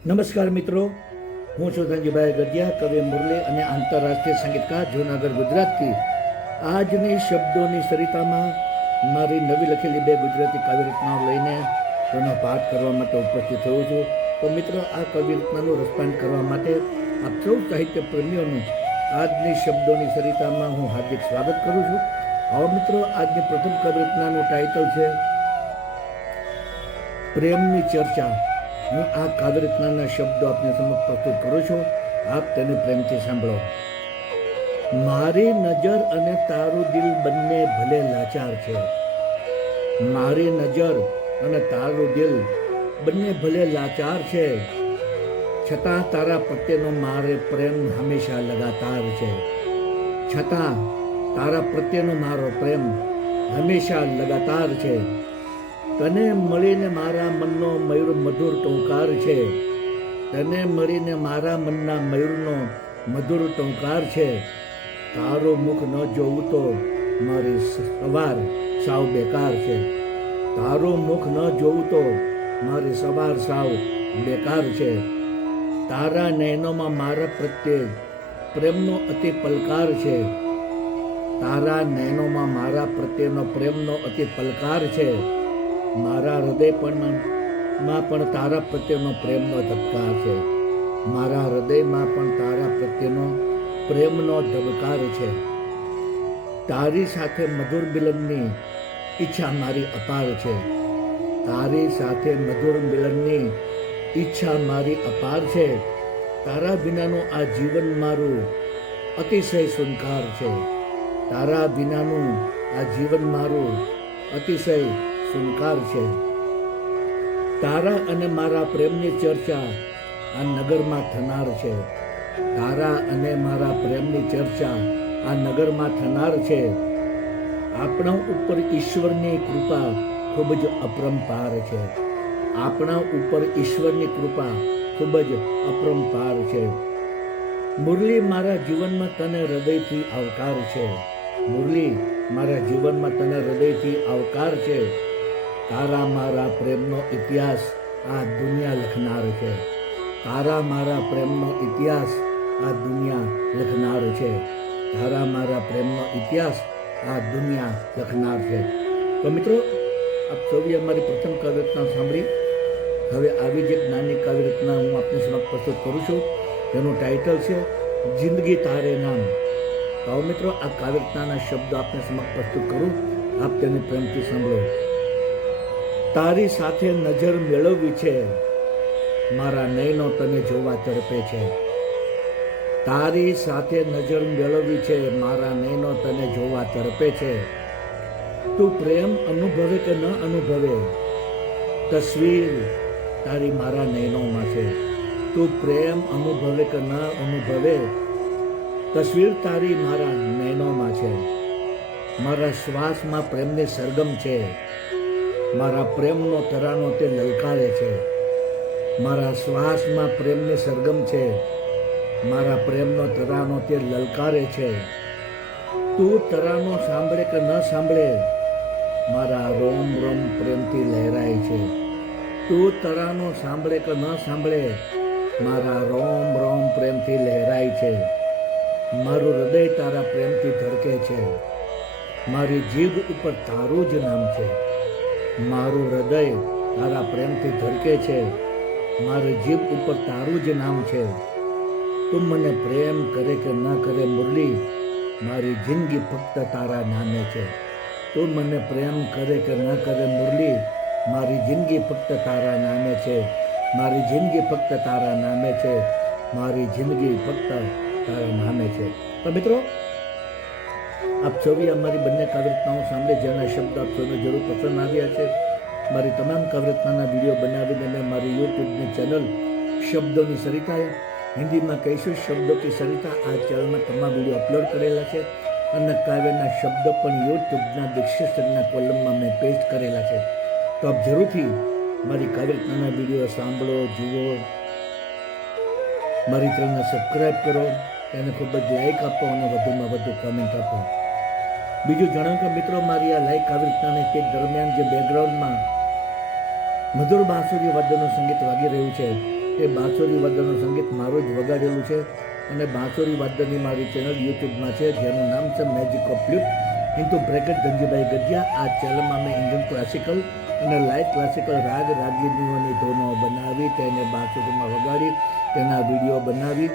નમસ્કાર મિત્રો, હું છું ધનજીભાઈ ગઢિયા, કવિ મુરલી અને આંતરરાષ્ટ્રીય સંગીતકાર જૂનાગઢ ગુજરાતથી. આજની શબ્દોની સરિતામાં મારી નવી લખેલી 2 ગુજરાતી કાવ્યરચનાઓ લઈને તેનો પાઠ કરવા માટે ઉપસ્થિત થયો છું. તો મિત્રો, આ કાવ્યરચનાનું રસપાન કરવા માટે આપ સૌ સાહિત્ય પ્રેમીઓનું આજની શબ્દોની સરિતામાં હું હાર્દિક સ્વાગત કરું છું. હવે મિત્રો, આજની પ્રથમ કાવ્યરચનાનું ટાઇટલ છે પ્રેમની ચર્ચા. હું આ કાવ્યરચનાના શબ્દો આપને સમક્ષ પ્રસ્તુત કરું છું. આપ તેને પ્રેમથી સાંભળો. મારી નજર અને તારું દિલ બંને ભલે લાચાર છે. મારી નજર અને તારું દિલ બંને ભલે લાચાર છે, છતાં તારા પ્રત્યેનો મારે પ્રેમ હંમેશા લગાતાર છે. છતાં તારા પ્રત્યેનો મારો પ્રેમ હંમેશા લગાતાર છે. તને મળીને મારા મનનો મયુર મધુર ટોંકાર છે. તને મળીને મારા મનના મયુરનો મધુર ટોંકાર છે. તારું મુખ ન જોવું તો મારી સવાર સાવ બેકાર છે. તારું મુખ ન જોવું તો મારી સવાર સાવ બેકાર છે. તારા નયનોમાં મારા પ્રત્યે પ્રેમનો અતિ પલકાર છે. તારા નયનોમાં મારા પ્રત્યેનો પ્રેમનો અતિ પલકાર છે. મારા હૃદયમાં પણ તારા પ્રત્યેનો પ્રેમનો ધબકાર છે. મારા હૃદયમાં પણ તારા પ્રત્યેનો પ્રેમનો ધબકાર છે. તારી સાથે મધુર મિલનની ઈચ્છા મારી અપાર છે. તારી સાથે મધુર મિલનની ઈચ્છા મારી અપાર છે. તારા વિનાનું આ જીવન મારું અતિશય સુનકાર છે. તારા વિનાનું આ જીવન મારું અતિશય સુનકાર છે. તારા અને મારા પ્રેમની ચર્ચા આ નગરમાં થનાર છે. તારા અને મારા પ્રેમની ચર્ચા આ નગરમાં થનાર છે. આપણા ઉપર ઈશ્વરની કૃપા ખૂબ જ અપરંપાર છે. આપણા ઉપર ઈશ્વરની કૃપા ખૂબ જ અપરંપાર છે. મુરલી, મારા જીવનમાં તને હૃદયથી આવકાર છે. મુરલી, મારા જીવનમાં તને હૃદયથી આવકાર છે. તારા મારા પ્રેમનો ઇતિહાસ આ દુનિયા લખનાર છે. તારા મારા પ્રેમનો ઇતિહાસ આ દુનિયા લખનાર છે. તારા મારા પ્રેમનો ઇતિહાસ આ દુનિયા લખનાર છે. તો મિત્રો, આપ સૌએ અમારી પ્રથમ કાવ્યરચના સાંભળી. હવે આવી જ એક નાની કાવ્યરચના હું આપને સમક્ષ પ્રસ્તુત કરું છું. તેનું ટાઇટલ છે જિંદગી તારે નામ. તો મિત્રો, આ કાવ્યરચનાના શબ્દો આપને સમક્ષ પ્રસ્તુત કરું. આપ તેને પ્રેમથી સાંભળો. તારી સાથે નજર મેળવવી છે, મારા નયનો તને જોવા તડપે છે. તારી સાથે નજર મેળવવી છે, મારા નયનો તને જોવા તડપે છે. તું પ્રેમ અનુભવે કે ન અનુભવે, તસવીર તારી મારા નયનોમાં છે. તું પ્રેમ અનુભવે કે ન અનુભવે, તસવીર તારી મારા નયનોમાં છે. મારા શ્વાસમાં પ્રેમની સરગમ છે. મારા પ્રેમનો તરાનો તે લલકારે છે. મારા શ્વાસમાં પ્રેમની સરગમ છે. મારા પ્રેમનો તરાનો તે લલકારે છે. તું તરાનો સાંભળે કે ન સાંભળે, મારા રોમ રોમ પ્રેમથી લહેરાય છે. તું તરાનો સાંભળે કે ન સાંભળે, મારા રોમ રોમ પ્રેમથી લહેરાય છે. મારું હૃદય તારા પ્રેમથી ધડકે છે. મારી જીભ ઉપર તારું જ નામ છે. મારું હૃદય તારા પ્રેમથી ધડકે છે. મારી જીભ ઉપર તારું જ નામ છે. તું મને પ્રેમ કરે કે ન કરે મુરલી, મારી જિંદગી ફક્ત તારા નામે છે. તું મને પ્રેમ કરે કે ન કરે મુરલી, મારી જિંદગી ફક્ત તારા નામે છે. મારી જિંદગી ફક્ત તારા નામે છે. મારી જિંદગી ફક્ત તારા નામે છે. તો મિત્રો, આપ સૌએ અમારી બંને કાવ્યરચનાઓ સાંભળી, જેના શબ્દ આપ સૌને જરૂર પસંદ આવ્યા છે. મારી તમામ કાવ્યરચનાના વિડીયો બનાવીને મેં મારી યુટ્યુબની ચેનલ શબ્દોની સરિતા, હિન્દીમાં કહીશું શબ્દો કી સરિતા, આ ચેનલમાં તમામ વિડીયો અપલોડ કરેલા છે. અને કાવ્યના શબ્દો પણ યુટ્યુબના ડિસ્ક્રિપ્શનના કોલમમાં મેં પેસ્ટ કરેલા છે. તો આપ જરૂરથી મારી કાવ્યરચનાના વિડીયો સાંભળો, જુઓ. મારી ચેનલને સબસ્ક્રાઈબ કરો, તેને ખૂબ જ લાઈક આપો અને વધુમાં વધુ કોમેન્ટ આપો. બીજું જણાવો કે મિત્રો, મારી આ લાઈક કાવ્યરચનાને તે દરમિયાન જે બેકગ્રાઉન્ડમાં મધુર બાંસુરી વાદ્યનું સંગીત વાગી રહ્યું છે, એ બાંસુરી વાદનનું સંગીત મારું જ વગાડેલું છે અને બાંસુરી વાદનની મારી ચેનલ યુટ્યુબમાં છે જેનું નામ છે magic of lute into bracket Dhanjibhai Gadhiya. આ ચેનલમાં મેં ઇન્ડિયન ક્લાસિકલ અને લાઇટ ક્લાસિકલ રાગ રાગીનીઓની ધૂનો બનાવી તેને બાંસુરીમાં વગાડી તેના વિડીયો બનાવી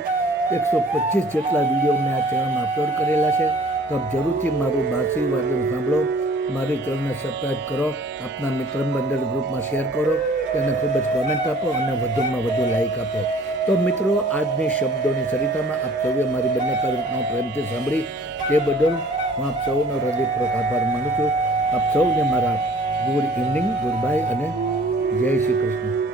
125 જેટલા વિડીયો મેં આ ચેનલમાં અપલોડ કરેલા છે. તો જરૂરથી મારું બાંસુરી વાદન સાંભળો, મારી ચેનલને સબસ્ક્રાઈબ કરો, આપના મિત્ર મંડળ ગ્રુપમાં શેર કરો, તેને ખૂબ જ કોમેન્ટ આપો અને વધુમાં વધુ લાઈક આપો. તો મિત્રો, આજની શબ્દોની સરિતામાં આપ સૌએ મારી બંને કાદરતનો પ્રેમથી સાંભળી તે બદલ હું આપ સૌનો હૃદયપૂર્વક આભાર માનું છું. આપ સૌને મારા ગુડ ઇવનિંગ, ગુડ બાય અને જય શ્રી કૃષ્ણ.